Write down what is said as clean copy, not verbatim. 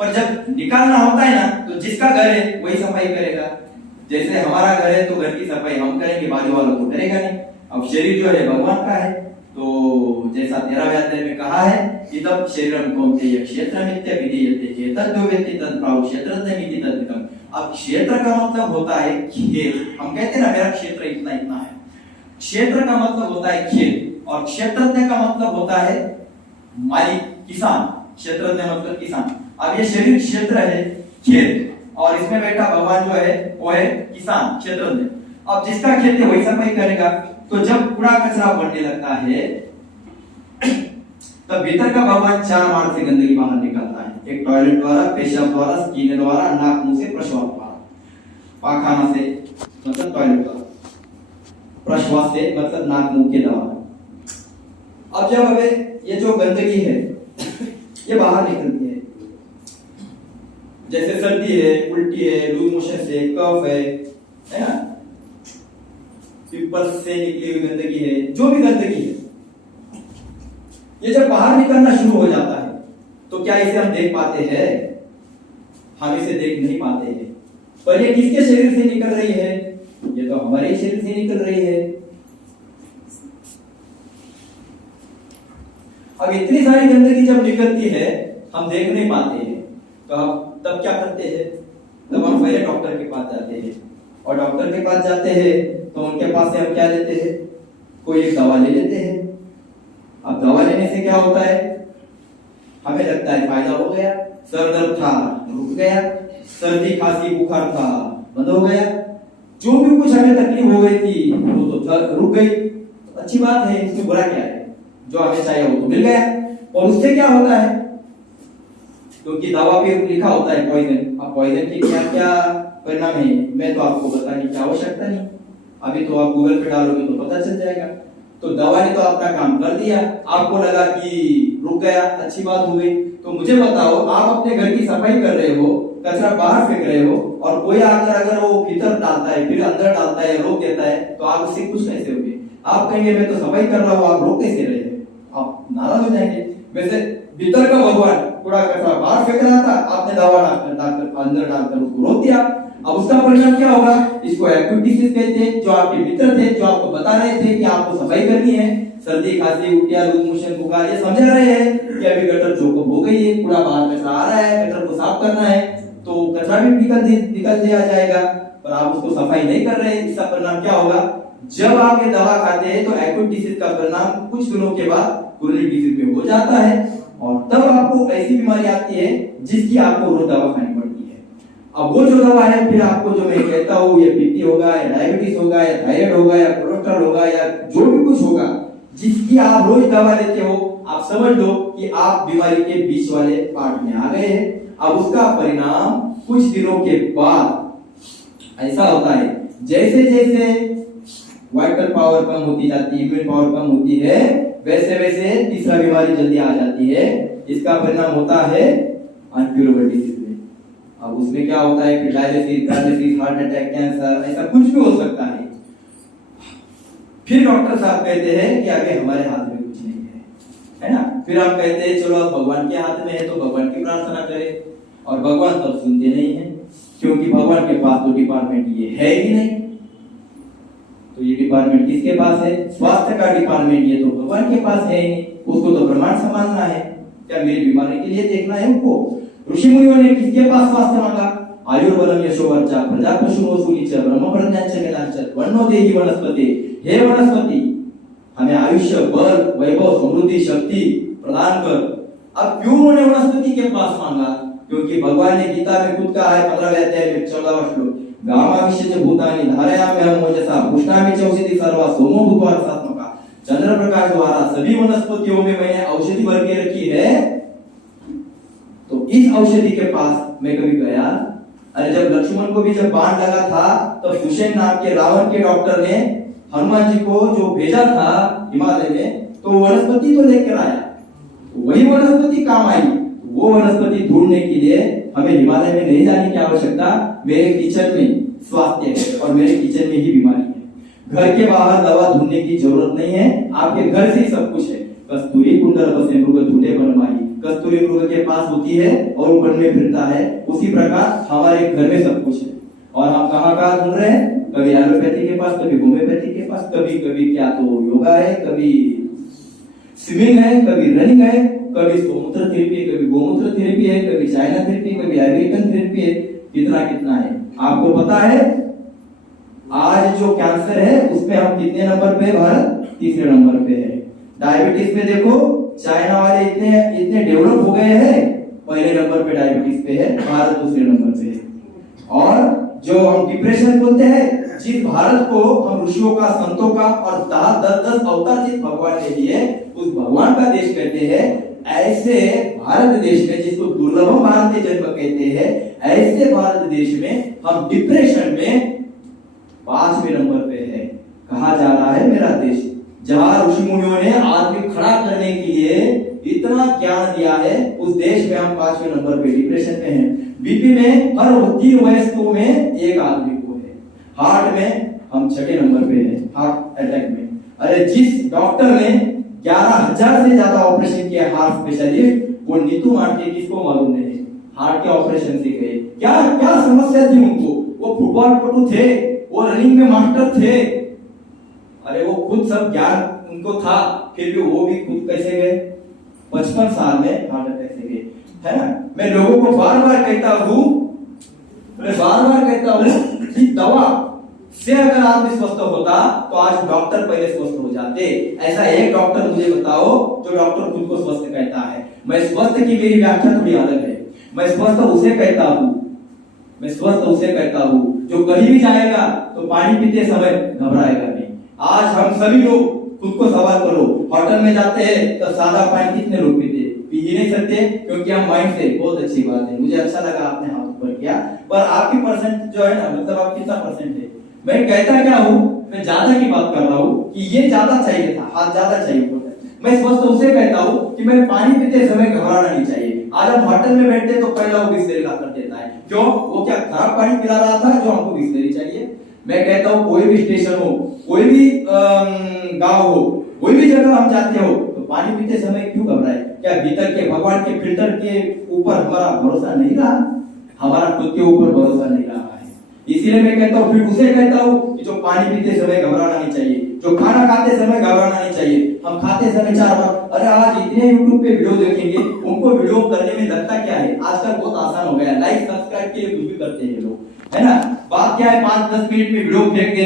पर जब निकालना होता है ना तो जिसका घर है वही सफाई करेगा। जैसे हमारा घर है तो घर की सफाई हम करेंगे, बाजू वालों को करेगा नहीं। अब शरीर जो है भगवान का है, तो जैसा 13वें अध्याय में कहा है कि तब शरीरम कौन्तेय क्षेत्रमित्य विधीयते चेतद्यो वेत्ति तत्प्राहु क्षेत्रज्ञमिति तद्विदम्। अब क्षेत्र का मतलब होता है खेत। हम कहते हैं ना मेरा क्षेत्र इतना इतना है, क्षेत्र का मतलब होता है खेत, और क्षेत्रज्ञ का मतलब होता है मालिक, किसान। क्षेत्रज्ञ मतलब किसान। अब ये शरीर क्षेत्र है, खेत, और इसमें बैठा भगवान जो है वो है किसान, क्षेत्रज्ञ। अब जिसका खेत है वही सफाई करेगा। तो जब कूड़ा कचरा बढ़ने लगता है तब भीतर का भगवान 4 मार्ग से गंदगी बाहर निकालता है। एक टॉयलेट द्वारा, पेशाब द्वारा, स्कीने द्वारा, नाक मुंह से, प्रश्वास द्वारा। पाखाना से मतलब टॉयलेट द्वारा, प्रश्वास से मतलब नाक मुंह के द्वारा। अब जब हमें ये जो गंदगी है ये बाहर निकलती है, जैसे सर्दी है, उल्टी है, लूज मोशन से, कफ है ना, पिंपल्स से निकली हुई गंदगी है, जो भी गंदगी है, ये जब बाहर निकलना शुरू हो जाता है तो क्या इसे हम देख पाते हैं? हम इसे देख नहीं पाते हैं। पर ये किसके शरीर से निकल रही है? ये तो हमारे शरीर से निकल रही है। अब इतनी सारी गंदगी जब निकलती है हम देख नहीं पाते हैं, तो हम तब क्या करते हैं? तब हम पहले डॉक्टर के पास जाते हैं, और डॉक्टर के पास जाते हैं तो उनके पास से हम क्या लेते हैं? कोई एक दवा ले लेते हैं। अब दवा लेने से क्या होता है? हमें लगता है फायदा हो गया, सर दर्द था रुक गया, सर्दी खांसी बुखार था बंद हो गया, जो भी कुछ हमें तकलीफ हो गई थी वो तो रुक गई। तो अच्छी बात है, इसमें बुरा क्या है? जो हमें चाहिए वो तो मिल गया। और उससे क्या होता है? क्योंकि दवा पे लिखा होता है पॉइजन। अब पॉइजन के क्या क्या परिणाम है मैं तो आपको बताने की आवश्यकता नहीं, अभी तो आप गूगल पे डालोगे तो पता चल जाएगा। तो दवा ने तो अपना काम कर दिया, आपको लगा कि रुक गया, अच्छी बात हो गई। तो मुझे बताओ, आप अपने घर की सफाई कर रहे हो, कचरा बाहर फेंक रहे हो, और कोई आकर अगर वो भीतर डालता है, फिर अंदर डालता है, रोक देता है, तो आप उससे खुश कैसे होगे? आप कहेंगे मैं तो सफाई कर रहा हूँ, आप रोक कैसे रहे? आप नाराज हो जाएंगे। वैसे भीतर का भगवान कूड़ा कचरा बाहर फेंक रहा था, आपने दवा डालकर अंदर डालकर उसको रोक दिया। अब उसका परिणाम क्या होगा? इसको एक्यूट डिसीज कहते हैं। जो आपके मित्र थे, जो आपको बता रहे थे कि आपको सफाई करनी है, सर्दी खांसी उल्टियां लूज मोशन बुखार, ये समझा रहे हैं कि अभी गटर चौक हो गई है, कूड़ा बाहर कचरा आ रहा है, गटर को साफ करना है, तो कचरा भी निकल दिया जाएगा, पर आप उसको सफाई नहीं कर रहे हैं। इसका परिणाम क्या होगा? जब आप ये दवा खाते हैं तो एक्यूट डिसीज का परिणाम कुछ दिनों के बाद क्रोनिक डिसीज में हो जाता है, और तब आपको ऐसी बीमारी आती है जिसकी आपको रोज दवा खानी पड़ती है। अब वो जो दवा है, फिर आपको जो मैं कहता हूँ, ये बीपी होगा या डायबिटीज होगा या थायराइड होगा या कोलेस्ट्रॉल होगा या जो भी कुछ होगा, जिसकी आप रोज दवा लेते हो, आप समझ लो कि आप बीमारी के बीच वाले पार्ट में आ गए हैं। अब उसका परिणाम कुछ दिनों के बाद ऐसा होता है, जैसे जैसे वाइटल पावर कम होती जाती है, इम्यून पावर कम होती है, वैसे वैसे तीसरा बीमारी जल्दी आ जाती है। इसका परिणाम होता है अनक्यूरेबल डिसीज में। अब उसमें क्या होता है? फिर dialysis, paralysis, heart attack, cancer, ऐसा कुछ भी हो सकता है। फिर डॉक्टर साहब कहते हैं कि आगे हमारे हाथ में कुछ नहीं है ना? फिर हम कहते हैं चलो अब भगवान के हाथ में है तो भगवान की प्रार्थना करें, और भगवान तब सुनते नहीं है, क्योंकि भगवान के पास तो डिपार्टमेंट ये है ही नहीं। तो ये डिपार्टमेंट किसके पास है? स्वास्थ्य का डिपार्टमेंट, ये तो भगवान के पास है ही नहीं। उसको तो ब्रह्मांड संभालना है, क्या मेरी बीमारी के लिए देखना है उनको? ऋषि मुनियों ने किसके पास स्वास्थ्य मांगा? आयुर्बलम यशोवर्चा प्रजा पशुमोसुनी च ब्रह्म प्रज्ञाच मेलाच वन्नो देहि वनस्पति। हे वनस्पति, हमें आयुष्य, बल, वैभव, समृद्धि, शक्ति प्रदान कर। अब क्यों उन्होंने वनस्पति के पास मांगा? क्योंकि भगवान ने गीता में खुद कहा है 15वें अध्याय में 14वां श्लोक, गामाविश्य भूतानि धारयाम्यहं ओजसा पुष्णामि च औषधि सर्वा सोमो भूत्वा रसात्मका। चंद्र प्रकाश द्वारा सभी वनस्पतियों में मैंने औषधि भर के रखी है। तो इस औषधि के पास मैं कभी गया? अरे जब लक्ष्मण को भी जब बाण लगा था तो सुषेण नाम के रावण के डॉक्टर ने हनुमान जी को जो भेजा था हिमालय में, तो वनस्पति तो लेकर आया, तो वही वनस्पति काम आई। वो वनस्पति ढूंढने के लिए हमें हिमालय में नहीं जाने की आवश्यकता। मेरे किचन में स्वास्थ्य है और मेरे किचन में ही बीमारी है। घर के बाहर दवा ढूंढने की जरूरत नहीं है, आपके घर से ही सब कुछ है। कस्तूरी कुंडल बसे मृग ढूंढे बनमाई, कस्तूरी मृग के पास होती है और वो वन में फिरता है, उसी प्रकार हमारे घर में सब कुछ है। और हम कहाँ कहाँ घूम रहे हैं, कभी एलोपैथी के पास, कभी होम्योपैथी के पास, कभी कभी क्या तो योगा है, कभी स्विमिंग है, कभी रनिंग है, कभी सोमूत्र थेरेपी, कभी गोमूत्र थेरेपी है, कभी चाइना थेरेपी, कभी अमेरिकन थेरेपी है, कितना कितना है। आपको पता है आज जो कैंसर है उसमें हम कितने नंबर पे, भारत तीसरे नंबर पे है। डायबिटीज में देखो चाइना वाले इतने डेवलप हो गए हैं, पहले नंबर पे डायबिटीज पे है, भारत दूसरे नंबर पे है। और जो हम डिप्रेशन बोलते हैं, जिस भारत को हम ऋषियों का, संतों का और 10 अवतार जिस भगवान ने दिए उस भगवान का देश कहते हैं, ऐसे भारत देश में जिसको दुर्लभ भारतीय जन्म कहते हैं, ऐसे भारत देश में हम डिप्रेशन में 5वें नंबर पे है। कहा जा रहा है मेरा देश, जहां ऋषि मुनियों ने आदमी खड़ा करने के लिए इतना ज्ञान दिया है, उस देश में हम 5वें नंबर पे डिप्रेशन पे हैं। बीपी में हर 3 वयस्कों में एक आदमी को है। हार्ट में हम 6 नंबर पे है, हार्ट अटैक में। अरे जिस डॉक्टर ने 11,000 से ज्यादा ऑपरेशन किया, हार्ट स्पेशलिस्ट, वो नीतू मार्के, किसको मालूम नहीं, हार्ट के ऑपरेशन से गए। क्या क्या समस्या थी उनको, वो फुटबॉल पटु थे, वो रनिंग में मास्टर थे, अरे वो खुद सब ज्ञान उनको था, फिर भी वो भी खुद कैसे गए, 55 साल में हार्ट अटैक से गए, है ना। मैं लोगों को बार बार कहता हूँ कि दवा से अगर आदमी स्वस्थ होता तो आज डॉक्टर पहले स्वस्थ हो जाते। ऐसा एक डॉक्टर मुझे बताओ जो डॉक्टर खुद को स्वस्थ कहता है। मैं स्वस्थ की मेरी व्याख्या थोड़ी अलग है। मैं स्वस्थ उसे कहता हूँ जो कहीं भी जाएगा तो पानी पीते समय घबराएगा नहीं। आज हम सभी लोग खुद को सवाल करो, होटल में जाते हैं तो सादा पानी कितने लोग पीते, पी ही नहीं सकते, क्योंकि हम माइंड से, बहुत अच्छी बात है, मुझे अच्छा लगा आपने हाथ ऊपर किया, पर आपकी परसेंट जो है ना, मतलब आप कितना परसेंट है। मैं कहता क्या हूँ, मैं ज्यादा की बात कर रहा हूँ कि ये ज्यादा चाहिए था, हाथ ज्यादा चाहिए होता है। मैं स्वस्थ उसे कहता हूँ कि मैं पानी पीते समय घबराना नहीं चाहिए। आज हम होटल में बैठते तो पहला वो बिस्लेरी ला कर देता है, क्यों, वो क्या खराब पानी पिला रहा था जो हमको बिस्लेरी चाहिए। मैं कहता हूँ कोई भी स्टेशन हो, कोई भी गांव हो, कोई भी जगह हम जाते हो तो पानी पीते समय क्यों घबराए। क्या भीतर के भगवान के फिल्टर के ऊपर हमारा भरोसा नहीं रहा, हमारा खुद के ऊपर भरोसा नहीं रहा है। इसीलिए मैं कहता हूँ, फिर उसे कहता हूँ कि जो पानी पीते समय घबराना नहीं चाहिए, जो खाना खाते समय घबराना नहीं चाहिए। हम खाते समय 4 बार, अरे आज इतने YouTube पे वीडियो देखेंगे, उनको वीडियो करने में लगता क्या है, आजकल बहुत आसान हो गया, लाइक सब्सक्राइब के लिए कुछ भी करते हैं लोग, है ना। बात क्या है, 5-10 मिनट में वीडियो फेंक दे रहे